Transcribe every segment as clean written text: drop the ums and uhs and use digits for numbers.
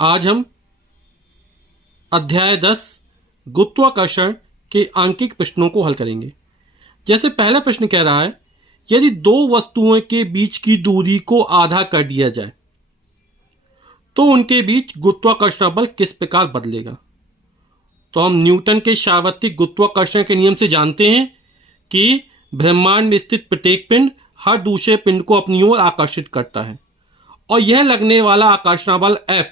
आज हम अध्याय 10 गुरुत्वाकर्षण के आंकिक प्रश्नों को हल करेंगे। जैसे पहला प्रश्न कह रहा है, यदि दो वस्तुओं के बीच की दूरी को आधा कर दिया जाए तो उनके बीच गुरुत्वाकर्षण बल किस प्रकार बदलेगा। तो हम न्यूटन के सार्वत्रिक गुरुत्वाकर्षण के नियम से जानते हैं कि ब्रह्मांड में स्थित प्रत्येक पिंड हर दूसरे पिंड को अपनी ओर आकर्षित करता है और यह लगने वाला आकर्षण बल F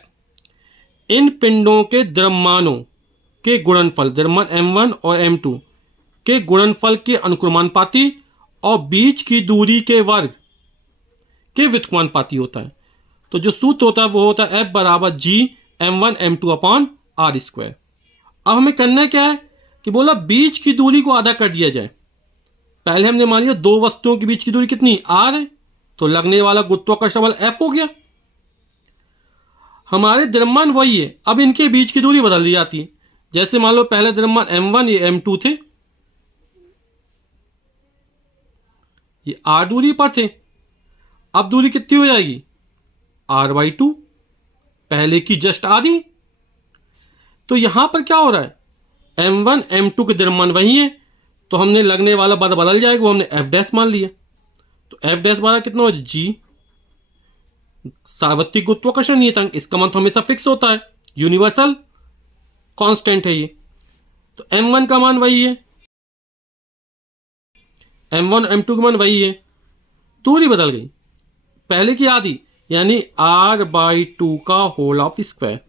इन पिंडों के द्रव्यमानों के गुणनफल द्रव्यमान m1 और m2 के गुणनफल के अनुक्रमानुपाती और बीच की दूरी के वर्ग के व्युत्क्रमानुपाती होता है। तो जो सूत्र होता है वो होता है F बराबर G m1 m2 upon r square. अब हमें करना क्या है कि बोला बीच की दूरी को आधा कर दिया जाए। पहले हमने मान लिया दो वस्तुओं के बीच की दूरी कितनी r है, तो लगने वाला गुरुत्वाकर्षण बल F हो गया। हमारे द्रव्यमान वही है, अब इनके बीच की दूरी बदल दी जाती है। जैसे मान लो पहले द्रव्यमान m1 ये m2 थे, ये r दूरी पर थे। अब दूरी कितनी हो जाएगी r/2, पहले की जस्ट आधी। तो यहां पर क्या हो रहा है, m1 m2 के द्रव्यमान वही है, तो हमने लगने वाला बल बदल जाएगा, वो हमने f डैश मान लिया। तो f डैश बराबर कितना हो जाए g सार्वत्रिक गुरुत्वाकर्षण नियतांक, इसका मान तो हमेशा फिक्स होता है, यूनिवर्सल कांस्टेंट है ये। तो m1 का मान वही है, m1 m2 का मान वही है, दूरी बदल गई, पहले की आधी यानी r/2 का होल ऑफ स्क्वायर।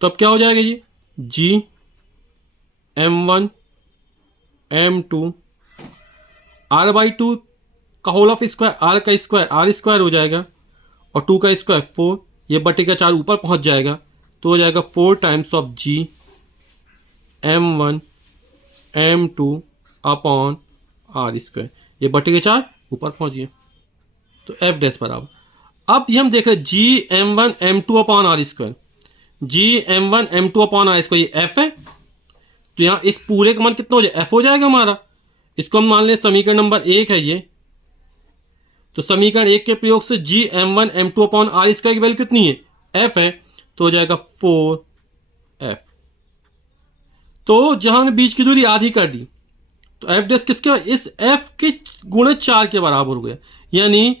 तो अब क्या हो जाएगा ये g m1 m2 r/2 का होल ऑफ स्क्वायर, r का स्क्वायर r स्क्वायर हो जाएगा और 2 का स्क्वायर 4, ये बटे का 4 ऊपर पहुंच जाएगा, तो हो जाएगा 4 times of g m1 m2 upon r square, ये बटे का 4 ऊपर पहुंच गया। तो f डैश बराबर, अब ये हम देख रहे g m1 m2 upon r square, g m1 m2 upon r square ये f है। तो यहां इस पूरे का मान कितना हो जाए f हो जाएगा हमारा। इसको हम मान लें समीकरण नंबर 1 है ये। तो समीकरण 1 के प्रयोग से g m1 m2 upon r square की वैल्यू कितनी है f है, तो हो जाएगा 4f। तो जहां हमने बीच की दूरी आधी कर दी तो f डैश किसके, इस f के गुणे 4 के बराबर हो गया, यानी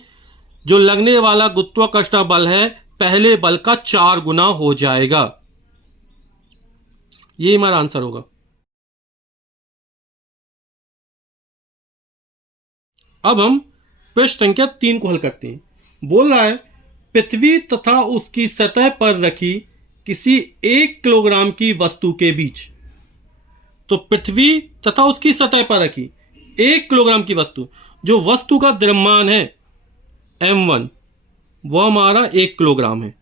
जो लगने वाला गुरुत्वाकर्षण बल है पहले बल का 4 गुना हो जाएगा। ये हमारा आंसर होगा। अब हम प्रश्न संख्या 3 को हल करते हैं। बोल रहा है पृथ्वी तथा उसकी सतह पर रखी किसी 1 किलोग्राम की वस्तु के बीच, तो पृथ्वी तथा उसकी सतह पर रखी 1 किलोग्राम की वस्तु, जो वस्तु का द्रव्यमान है m1 वो हमारा 1 किलोग्राम है।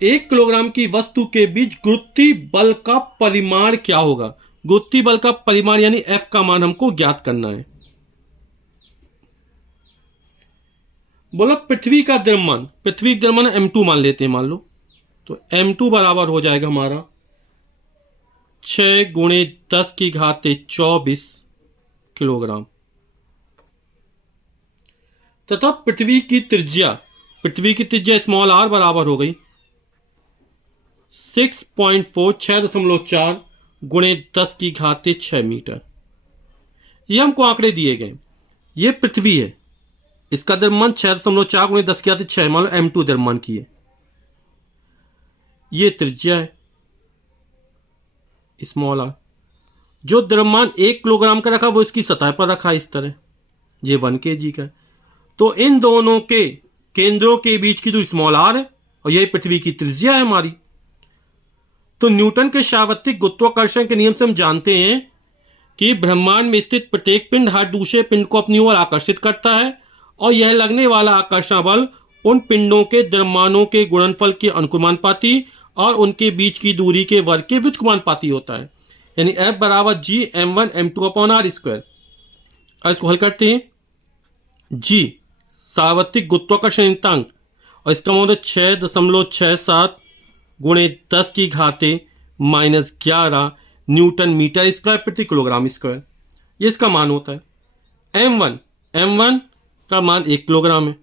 1 किलोग्राम की वस्तु के बीच गुरुत्वीय बल का परिमाण क्या होगा। गुरुत्वीय बल का परिमाण यानी F का मान हमको ज्ञात करना है। बोला पृथ्वी का द्रव्यमान, पृथ्वी द्रव्यमान m2 मान लेते हैं मान लो, तो m2 बराबर हो जाएगा हमारा 6 गुणे 10 की घाते 24 किलोग्राम, तथा पृथ्वी की त्रिज्या स्मॉल r बराबर हो गई 6.4 गुणे 10 की घाते 6 मीटर। ये हमको आंकड़े दिए गए। ये पृथ्वी है, इसका द्रव्यमान 6.4 गुणे 10 की घाते 6, मान लो m2 द्रव्यमान की है। ये त्रिज्या है स्मॉल r। जो द्रव्यमान 1 किलोग्राम का रखा वो इसकी सतह पर रखा इस तरह, ये 1 kg का है। तो इन दोनों के केंद्रों के बीच की दूरी स्मॉल r है और यही पृथ्वी की त्रिज्या है हमारी। तो न्यूटन के सार्वत्रिक गुरुत्वाकर्षण के नियम से हम जानते हैं कि ब्रह्मांड में स्थित प्रत्येक पिंड हर दूसरे पिंड को अपनी ओर आकर्षित करता है और यह लगने वाला आकर्षण बल उन पिंडों के द्रव्यमानों के गुणनफल के अनुक्रमानुपाती और उनके बीच की दूरी के वर्ग के व्युत्क्रमानुपाती होता है, यानी F बराबर G m1 m2 upon r square. अब इसको हल करते हैं। G सार्वत्रिक गुरुत्वाकर्षण नियतांक और इसका मतलब 6.67 गुणे 10 की घाते -11 न्यूटन मीटर स्क्वायर प्रति किलोग्राम स्क्वायर, ये इसका मान होता है। m1 का मान 1 किलोग्राम है।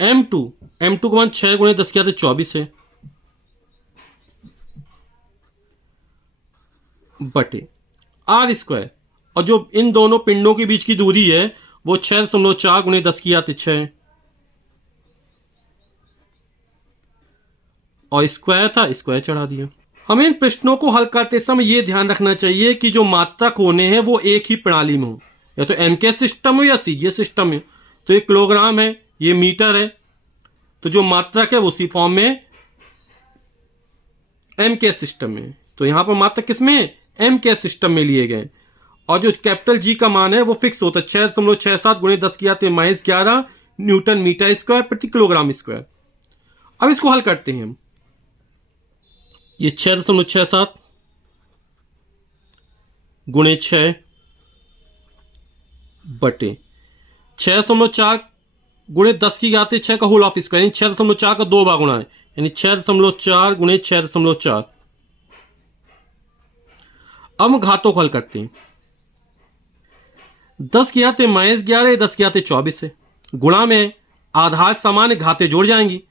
m2 का मान 6 गुणे 10 की घात 24 है, बटे आर स्क्वायर, और जो इन दोनों पिंडों के बीच की दूरी है वो 6.4 गुणे 10 की घात 6 है, और स्क्वायर था, स्क्वायर चढ़ा दिया। हमें इन प्रश्नों को हल करते समय यह ध्यान रखना चाहिए कि जो मात्रक होने हैं वो एक ही प्रणाली में हो, या तो एमके सिस्टम हो या सीजीएस सिस्टम हो। तो ये किलोग्राम है, ये मीटर है, तो जो मात्रक है वो उसी फॉर्म में एमके सिस्टम में। तो यहां पर मात्रक किसमें, एमके सिस्टम में लिए गए, और जो कैपिटल जी का मान है वो फिक्स होता है 6.67 गुणे 10 की घात -11 न्यूटन मीटर स्क्वायर प्रति किलोग्राम स्क्वायर। अब इसको हल करते हैं हम। ये 6.67 गुणे 6 बटे 6.4 गुणे 10 की घात 6 का होल ऑफ स्क्वायर, यानी 6.4 का 2 बार गुणा है, यानी 6.4 गुणे 6.4। अब हम घातों को हल करते हैं। 10 की घात -11, 10 की घात 24 है, गुणा में आधार समान है, घातें जोड़ जाएंगी,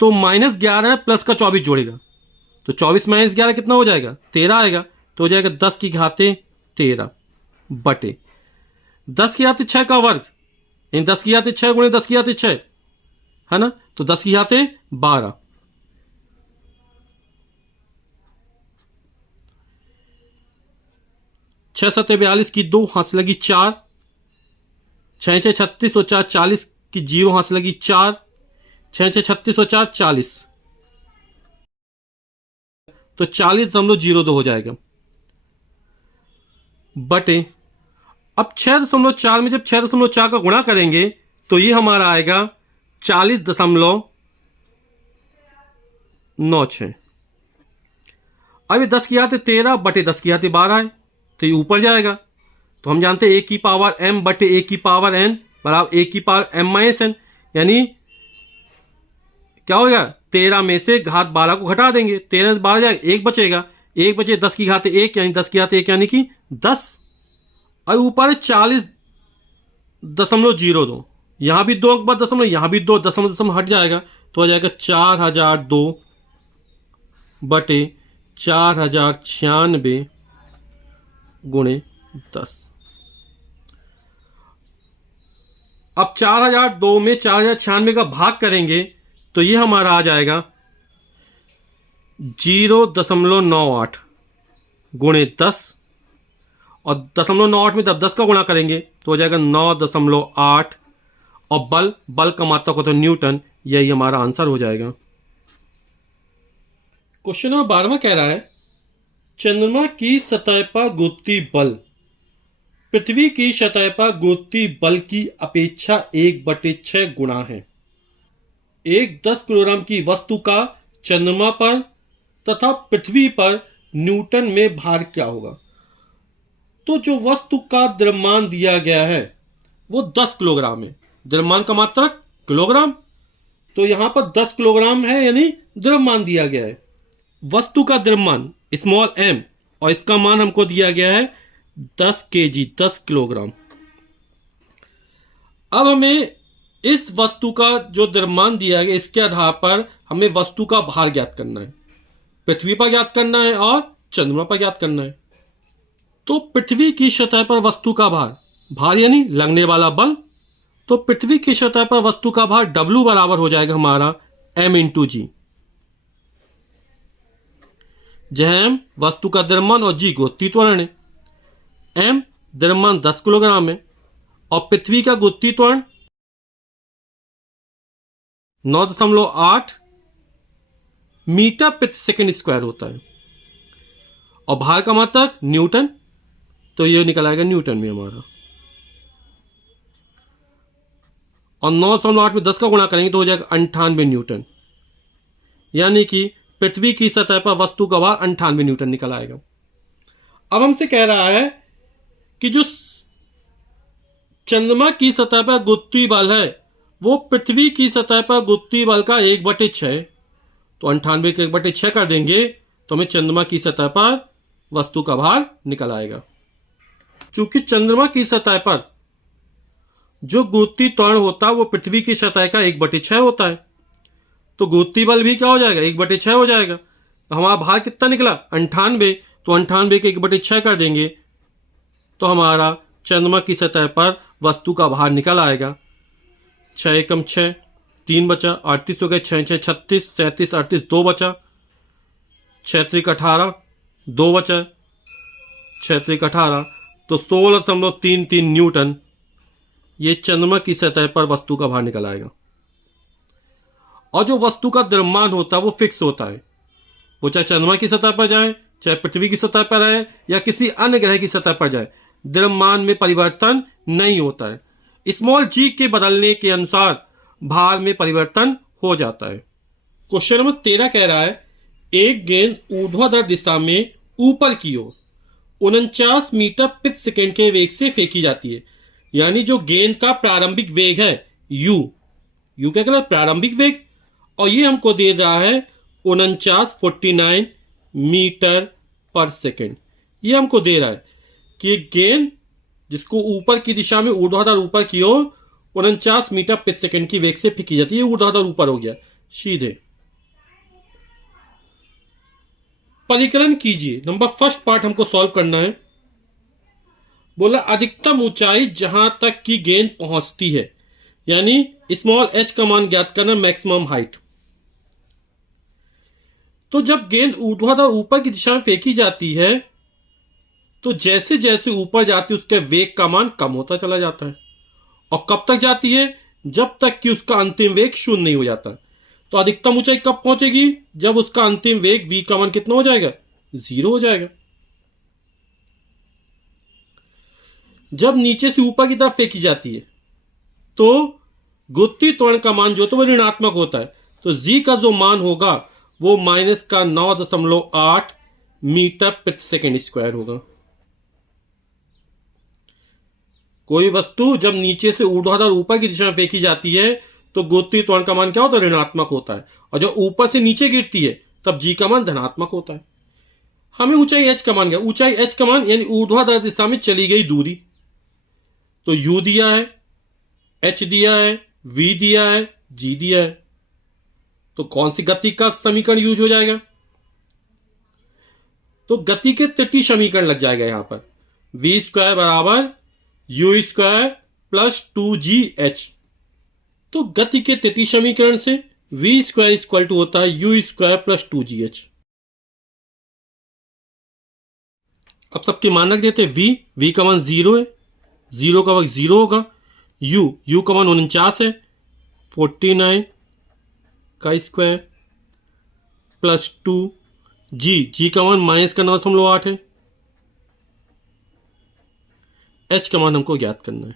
तो -11 प्लस का 24 जोड़ेगा, तो 24 - 11 कितना हो जाएगा, 13 आएगा, तो हो जाएगा 10 की घातें 13 बटे 10 की घातें 6 का वर्ग, यानी 10 की घातें 6 गुणे 10 की घातें 6 है ना, तो 10 की घातें 12, 6 7 42 की 2 हाथ से लगी 4, 6 6 36 और 4 40 की 0 हाथ से लगी 4, 6 6 36 और 4 40, तो 40.02 हो जाएगा, बटे अब 6.4 में जब 6.4 का गुणा करेंगे तो ये हमारा आएगा 40.96। अब ये 10 की घात 13 बटे 10 की घात 12 है, तो ये ऊपर जाएगा, तो हम जानते हैं 1 की पावर m बटे 1 की पावर n बराबर 1 की पावर m - n, यानी क्या होगा, 13 में से घात 12 को घटा देंगे, 13 से 12 जाएगा, 1 बचेगा, 1 बचे 10 की घात 1, यानी 10 की घात 1 यानी कि 10, और ऊपर है 40.02, यहां भी 2 के बाद दशमलव, यहां भी 2 दशमलव हट जाएगा, तो हो जाएगा 4002 बटे 4096 गुणे 10। अब 4002 में 4096 का भाग करेंगे तो ये हमारा आ जाएगा 0.98 गुणे 10, और 0.98 में जब 10 का गुणा करेंगे तो हो जाएगा 9.8, और बल का मात्रक होता है न्यूटन, यही हमारा आंसर हो जाएगा। क्वेश्चन नंबर 12वां कह रहा है चंद्रमा की सतह पर गुरुत्वीय बल पृथ्वी की सतह पर गुरुत्वीय बल की अपेक्षा 1/6 गुणा है। एक 10 किलोग्राम की वस्तु का चंद्रमा पर तथा पृथ्वी पर न्यूटन में भार क्या होगा। तो जो वस्तु का द्रव्यमान दिया गया है वो 10 किलोग्राम है, द्रव्यमान का मात्रक किलोग्राम, तो यहां पर 10 किलोग्राम है, यानी द्रव्यमान दिया गया है। वस्तु का द्रव्यमान स्मॉल m, और इसका मान हमको दिया गया है 10 kg, 10 किलोग्राम। अब हमें इस वस्तु का जो द्रव्यमान दिया गया इसके आधार पर हमें वस्तु का भार ज्ञात करना है, पृथ्वी पर ज्ञात करना है और चंद्रमा पर ज्ञात करना है। तो पृथ्वी की सतह पर वस्तु का भार यानी लगने वाला बल, तो पृथ्वी की सतह पर वस्तु का भार W बराबर हो जाएगा हमारा m × g, जहां m वस्तु का द्रव्यमान और g गुरुत्वीय त्वरण है। m द्रव्यमान 10 किलोग्राम है और पृथ्वी का गुरुत्वीय त्वरण 9.8 मीटर प्रति सेकंड स्क्वायर होता है, और भार का मात्रक न्यूटन, तो ये निकल आएगा न्यूटन में हमारा, और 9.8 में 10 का गुणा करेंगे तो हो जाएगा 98 न्यूटन, यानी कि पृथ्वी की सतह पर वस्तु का भार 98 न्यूटन निकल आएगा। अब हमसे कह रहा है कि जो चंद्रमा की सतह पर गुरुत्वीय बल है वो पृथ्वी की सतह पर गुरुत्वीय बल का 1/6, तो 98 के 1/6 कर देंगे तो हमें चंद्रमा की सतह पर वस्तु का भार निकल आएगा। चूंकि चंद्रमा की सतह पर जो गुरुत्वीय त्वरण होता है वो पृथ्वी की सतह का 1/6 होता है। तो गुरुत्वीय बल भी क्या हो जाएगा, 1/6 हो जाएगा। हमारा भार कितना निकला, 98। तो 98 के 1/6 कर देंगे तो हमारा चंद्रमा की सतह पर वस्तु का भार निकल आएगा। 6 एकम 6, 3 बचा, 38 हो गए, 6 6 36, 37 38, 2 बचा, 6 त्रिक 18, 2 बचा, 6 त्रिक 18, तो 16.33 न्यूटन ये चंद्रमा की सतह पर वस्तु का भार निकल आएगा। और जो वस्तु का द्रव्यमान होता है वो फिक्स होता है, वो चाहे चंद्रमा की सतह पर जाए, चाहे पृथ्वी की सतह पर आए या किसी अन्य ग्रह की सतह पर जाए, द्रव्यमान में परिवर्तन नहीं होता है। स्मॉल जी के बदलने के अनुसार भार में परिवर्तन हो जाता है। क्वेश्चन नंबर 13 कह रहा है एक गेंद ऊर्ध्वाधर दिशा में ऊपर की ओर 49 मीटर प्रति सेकंड के वेग से फेंकी जाती है। यानी जो गेंद का प्रारंभिक वेग है यू क्या कहलाता है, प्रारंभिक वेग, और ये हमको दे रहा है 49 मीटर पर सेकंड। ये हमको दे रहा है कि एक गेंद जिसको ऊपर की दिशा में ऊर्ध्वाधर ऊपर की ओर 49 मीटर प्रति सेकंड की वेग से फेंकी जाती है। ऊर्ध्वाधर ऊपर हो गया सीधे। परिकलन कीजिए। नंबर फर्स्ट पार्ट हमको सॉल्व करना है। बोला अधिकतम ऊंचाई जहां तक की गेंद पहुंचती है, यानी स्मॉल एच का मान ज्ञात करना, मैक्सिमम हाइट। तो जब गेंद ऊर्ध्वाधर ऊपर की दिशा में फेंकी जाती है तो जैसे जैसे ऊपर जाती है उसके वेग का मान कम होता चला जाता है। और कब तक जाती है, जब तक कि उसका अंतिम वेग 0 नहीं हो जाता। तो अधिकतम ऊंचाई कब पहुंचेगी, जब उसका अंतिम वेग v का मान कितना हो जाएगा, 0 हो जाएगा। जब नीचे से ऊपर की तरफ फेंकी जाती है तो गुरुत्वीय त्वरण का मान जो तो वो ऋणात्मक होता है। तो g का जो मान होगा वो -9.8 मीटर प्रति सेकंड स्क्वायर होगा। कोई वस्तु जब नीचे से ऊर्ध्वाधर ऊपर की दिशा में फेंकी जाती है तो गुरुत्वीय त्वरण का मान क्या होता है, ऋणात्मक होता है। और जब ऊपर से नीचे गिरती है तब g का मान धनात्मक होता है। हमें ऊंचाई h का मान क्या, ऊंचाई h का मान यानी ऊर्ध्वाधर दिशा में चली गई दूरी। तो u दिया है, h दिया है, v दिया है, g दिया है। तो कौन सी गति का समीकरण यूज हो जाएगा, तो गति के तृतीय समीकरण लग जाएगा यहां पर। v स्क्वायर बराबर u स्क्वायर प्लस 2gh। तो गति के तृतीय समीकरण से v स्क्वायर इक्वल टू होता है u स्क्वायर प्लस 2gh। अब सबके मान रख देते हैं। v का मान 0 है, 0 का वर्ग 0 होगा। u का मान 49 है, 49 का स्क्वायर प्लस 2 g का मान -9.8 है। h का मान हमको ज्ञात करना है।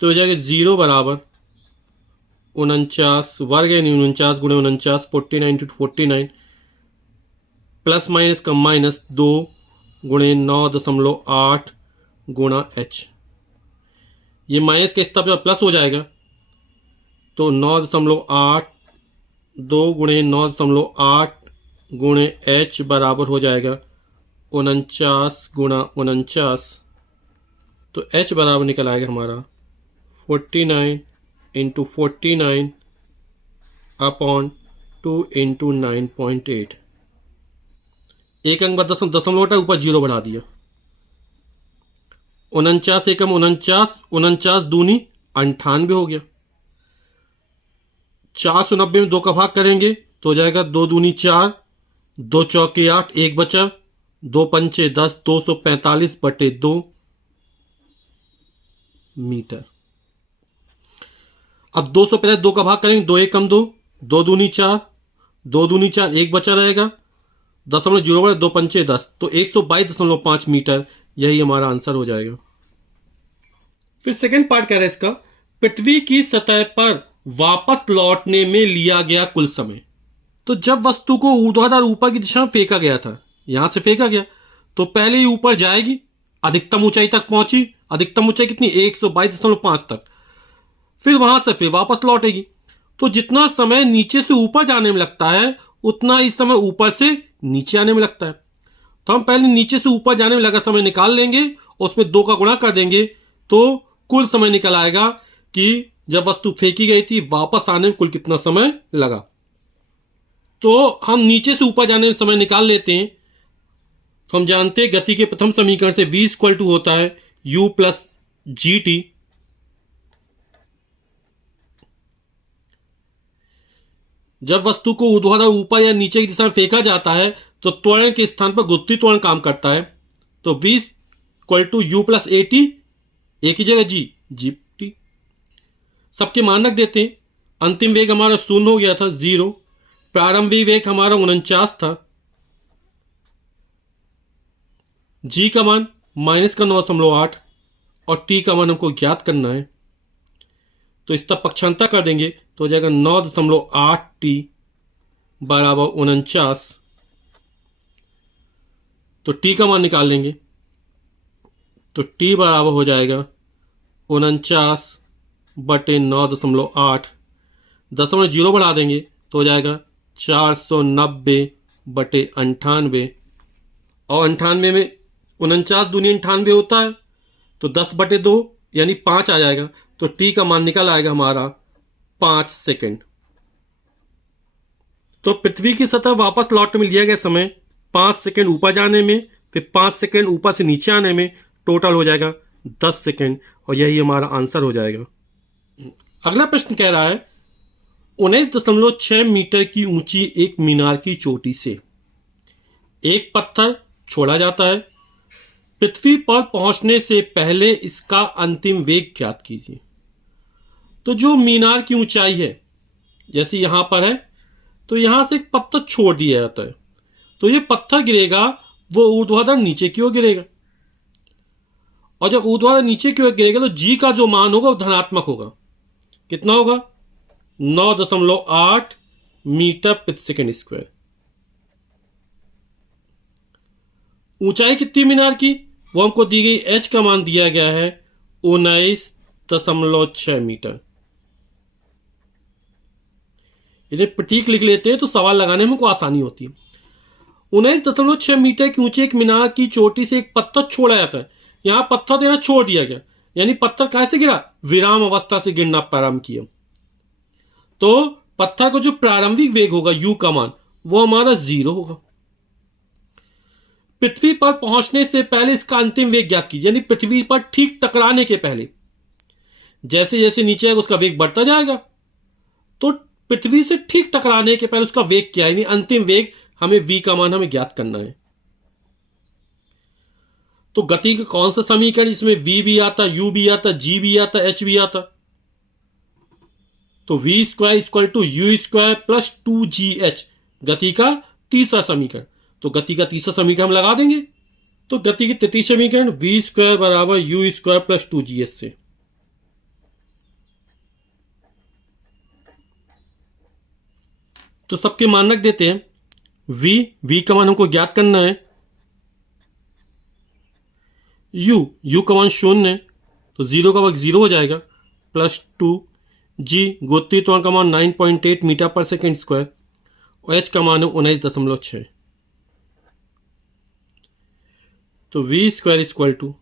तो हो जाएगा 0 बराबर 49 वर्ग यानी 49 गुणे 49, 49 × 49 प्लस माइनस का माइनस 2 गुणे 9.8 गुणा h। ये माइनस के स्तर पर प्लस हो जाएगा तो 9.8 2 गुणे 9.8 गुणे h बराबर हो जाएगा 49 गुणा 49। तो h बराबर निकल आएगा हमारा 49 × 49 अपॉन 2 × 9.8। एक अंक बाद दशमलव हटा, ऊपर 0 बढ़ा दिया। 49 एकम 49, 49 दूनी 98 हो गया। 490 में 2 का भाग करेंगे तो हो जाएगा 2 दूनी 4, 2 चौके 8, 1 बचा, 2 पंचे 10, 245/2 मीटर। अब 250 2 का भाग करेंगे, 2 एकम 2, 2 दूनी 4, 2 दूनी 4, 1 बचा रहेगा, 0.0 2 पंचे 10, तो 122.5 मीटर। यही हमारा आंसर हो जाएगा। फिर सेकंड पार्ट कह रहा है इसका, पृथ्वी की सतह पर वापस लौटने में लिया गया कुल समय। तो जब वस्तु को ऊर्ध्वाधर ऊपर की दिशा में फेंका गया था, यहां से फेंका गया, तो पहले ही ऊपर जाएगी, अधिकतम ऊंचाई तक पहुंची। अधिकतम ऊंचाई कितनी, 122.5 तक। फिर वहां से फिर वापस लौटेगी। तो जितना समय नीचे से ऊपर जाने में लगता है उतना ही समय ऊपर से नीचे आने में लगता है। तो हम पहले नीचे से ऊपर जाने में लगा समय निकाल लेंगे, उसमें 2 का गुणा कर देंगे तो कुल समय निकल आएगा कि जब वस्तु फेंकी गई थी वापस आने में कुल कितना समय लगा। तो हम नीचे से ऊपर जाने में समय निकाल लेते हैं। तो हम जानते हैं गति के प्रथम समीकरण से v इक्वल टू होता है u प्लस जी टी। जब वस्तु को ऊर्ध्वाधर ऊपर या नीचे की दिशा में फेंका जाता है तो त्वरण के स्थान पर गुरुत्वीय त्वरण काम करता है। तो v equal to u plus a t, a की जगह जी टी। सबके मान रख देते हैं। अंतिम वेग हमारा 0 हो गया था, 0। प्रारंभिक वेग हमारा 49 था। जी का मान -9.8 और टी का मान हमको ज्ञात करना है। तो इसका पक्षांतर कर देंगे तो हो जाएगा 9.8 टी बराबर 49। तो टी का मान निकाल लेंगे तो टी बराबर हो जाएगा 49 बटे 9.8। 0 बढ़ा देंगे तो हो जाएगा 490 बटे 98। और 98 में 49 दूनी 98 होता है तो 10 बटे 2 यानी 5 आ जाएगा। तो टी का मान निकल आएगा हमारा 5 सेकंड। तो पृथ्वी की सतह वापस लौटने में लिया गया समय 5 सेकंड ऊपर जाने में, फिर 5 सेकंड ऊपर से नीचे आने में, टोटल हो जाएगा 10 सेकंड। और यही हमारा आंसर हो जाएगा। अगला प्रश्न कह रहा है 19.6 मीटर की ऊंची एक मीनार की चोटी से एक पत्थर छोड़ा जाता है। पृथ्वी पर पहुंचने से पहले इसका अंतिम वेग ज्ञात कीजिए। तो जो मीनार की ऊंचाई है जैसे यहां पर है, तो यहां से एक पत्थर छोड़ दिया जाता है। तो ये पत्थर गिरेगा वो ऊर्ध्वाधर नीचे की ओर गिरेगा, और जब ऊर्ध्वाधर नीचे की ओर गिरेगा तो जी का जो मान होगा वो धनात्मक होगा। कितना होगा? 9.8 मीटर प्रति सेकंड स्क्वायर। ऊंचाई कितनी मीनार की वो हमको दी गई, एच का मान दिया गया है 19.6 मीटर। यदि प्रतीक लिख लेते हैं तो सवाल लगाने में को आसानी होती है। 19.6 मीटर की ऊंची एक मीनार की चोटी से एक पत्थर छोड़ा जाता है। यहां पत्थर तो यहां छोड़ दिया गया, यानी पत्थर कैसे गिरा? विराम अवस्था से गिरना प्रारंभ किया। तो पत्थर का जो प्रारंभिक वेग होगा u का मान वो हमारा 0 होगा। पृथ्वी पर पहुंचने से पहले इसका अंतिम वेग ज्ञात कीजिए, यानी पृथ्वी पर ठीक टकराने के पहले। जैसे जैसे नीचे आएगा उसका वेग बढ़ता जाएगा। तो पृथ्वी से ठीक टकराने के पहले उसका वेग क्या है, यानी अंतिम वेग हमें v का मान हमें ज्ञात करना है। तो गति का कौन सा समीकरण जिसमें v भी आता, u भी आता, g भी आता, h भी आता? तो v square equal to u square plus 2gh गति का तीसरा समीकरण। तो गति का तीसरा समीकरण हम लगा देंगे। तो गति की तृतीय समीकरण v स्क्वायर बराबर यू स्क्वायर प्लस 2gh से। तो सबके मान रख देते हैं। v का मान हमको ज्ञात करना है। u का मान 0 है तो 0 का वर्ग 0 हो जाएगा, प्लस 2 g गुरुत्वीय त्वरण का मान 9.8 मीटर पर सेकेंड स्क्वायर, और h का मान है 19.6। तो v स्क्वायर इक्वल टू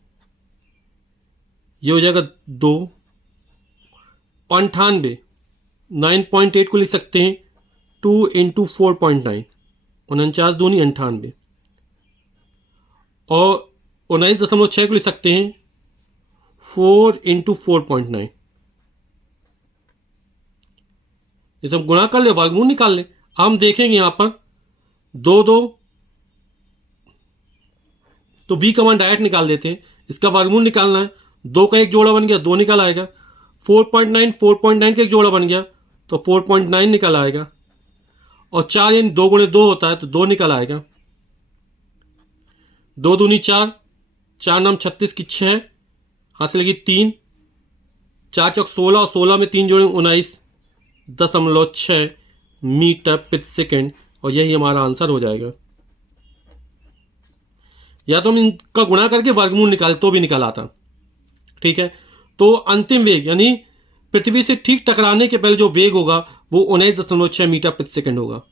ये हो जाएगा 2 98। 9.8 को लिख सकते हैं 2 इंटू 4.9, 49 दूनी 98, और 19.6 को लिख सकते हैं 4 इंटू 4.9। जैसे हम गुणा कर ले वर्गमूल निकाल ले। हम देखेंगे यहां पर 2 2, तो v का मान डायरेक्ट निकाल देते हैं। इसका वर्गमूल निकालना है। 2 का एक जोड़ा बन गया, 2 निकल आएगा। 4.9 का एक जोड़ा बन गया तो 4.9 निकल आएगा। और 4 यानी 2 गुणे 2 होता है तो 2 निकल आएगा। 2 दूनी 4, 4 नाम 36 की 6, हाथ लगी 3, 4 चौक 16 और 16 में 3 जोड़े 19.6 मीटर प्रति सेकेंड। और यही हमारा आंसर हो जाएगा। या तो हम इनका गुणा करके वर्गमूल निकाले तो भी निकल आता। ठीक है। तो अंतिम वेग यानी पृथ्वी से ठीक टकराने के पहले जो वेग होगा वो 19.6 मीटर प्रति सेकेंड होगा।